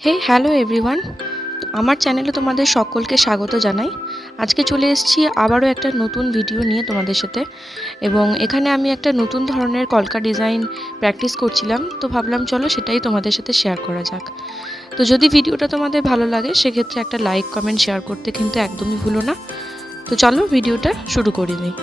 হে hello everyone, আমার চ্যানেলে তোমাদের সকলকে স্বাগত জানাই। আজকে চলে এসেছি আবারও একটা নতুন ভিডিও নিয়ে তোমাদের সাথে, এবং এখানে আমি একটা নতুন ধরনের কলকা ডিজাইন প্র্যাকটিস করছিলাম, তো ভাবলাম চলো সেটাই তোমাদের সাথে শেয়ার করা যাক। তো যদি ভিডিওটা তোমাদের ভালো লাগে সেক্ষেত্রে একটা লাইক কমেন্ট শেয়ার করতে কিন্তু একদমই ভুলো না। তো চলো ভিডিওটা শুরু করে নিই।